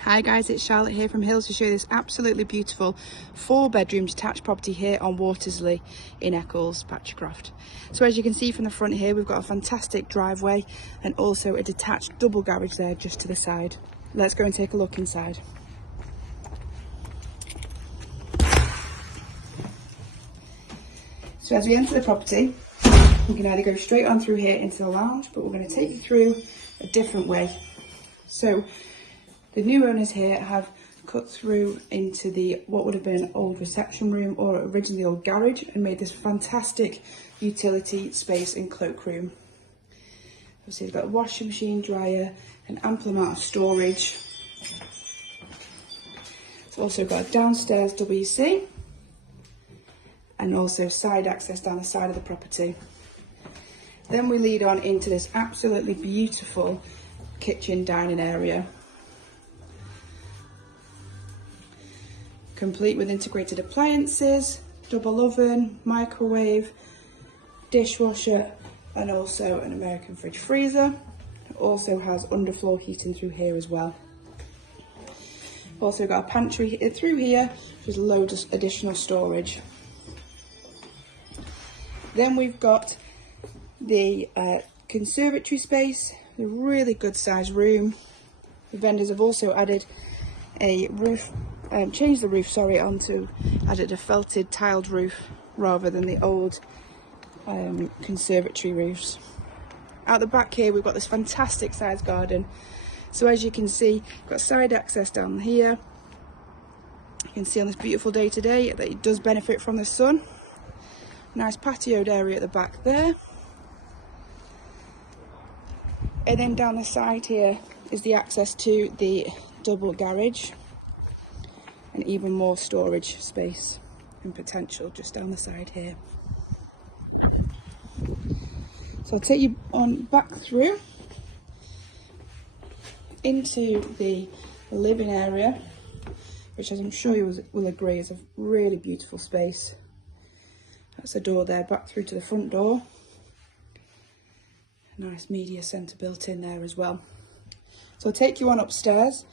Hi guys, it's Charlotte here from Hills to show you this absolutely beautiful 4-bedroom detached property here on Waterslea in Eccles, Patchcroft. So as you can see from the front here, we've got a fantastic driveway and also a detached double garage there just to the side. Let's go and take a look inside. So as we enter the property, we can either go straight on through here into the lounge, but we're going to take you through a different way. So the new owners here have cut through into the what would have been an old reception room or originally old garage and made this fantastic utility space and cloakroom. Obviously you've got a washing machine, dryer, an ample amount of storage. It's also got a downstairs WC and also side access down the side of the property. Then we lead on into this absolutely beautiful kitchen dining area, complete with integrated appliances, double oven, microwave, dishwasher, and also an American fridge freezer. It also has underfloor heating through here as well. Also got a pantry through here with loads of additional storage. Then we've got the conservatory space, a really good sized room. The vendors have also added a roof, changed the roof, added a felted tiled roof rather than the old conservatory roofs. Out the back here we've got this fantastic sized garden. So as you can see, we've got side access down here. You can see on this beautiful day today that it does benefit from the sun. Nice patioed area at the back there. And then down the side here is the access to the double garage and even more storage space and potential just down the side here. So I'll take you on back through into the living area, which, as I'm sure you will agree, is a really beautiful space. That's the door there, back through to the front door. A nice media centre built in there as well. So I'll take you on upstairs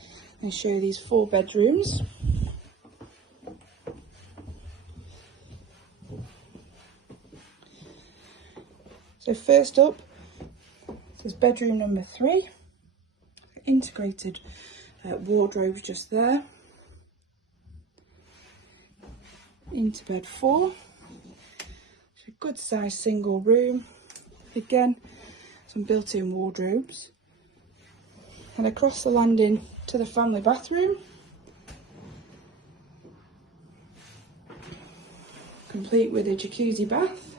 and show you these 4 bedrooms. So first up, this is bedroom number 3. Integrated wardrobes just there. Into bed 4. It's a good sized single room. Again, some built-in wardrobes. And across the landing to the family bathroom. Complete with a jacuzzi bath.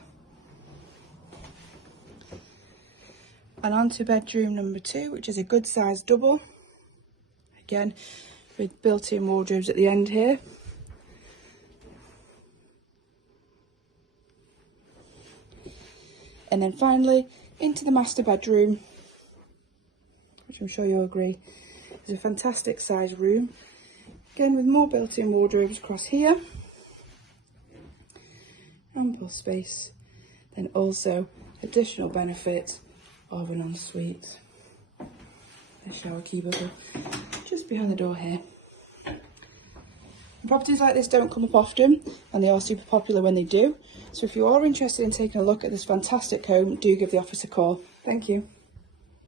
And on to bedroom number 2, which is a good sized double. Again, with built-in wardrobes at the end here. And then finally, into the master bedroom, which I'm sure you'll agree is a fantastic sized room. Again, with more built-in wardrobes across here. Ample space. Then also additional benefit of an ensuite. A shower cubicle just behind the door here. Properties like this don't come up often and they are super popular when they do. So if you are interested in taking a look at this fantastic home, do give the office a call. Thank you.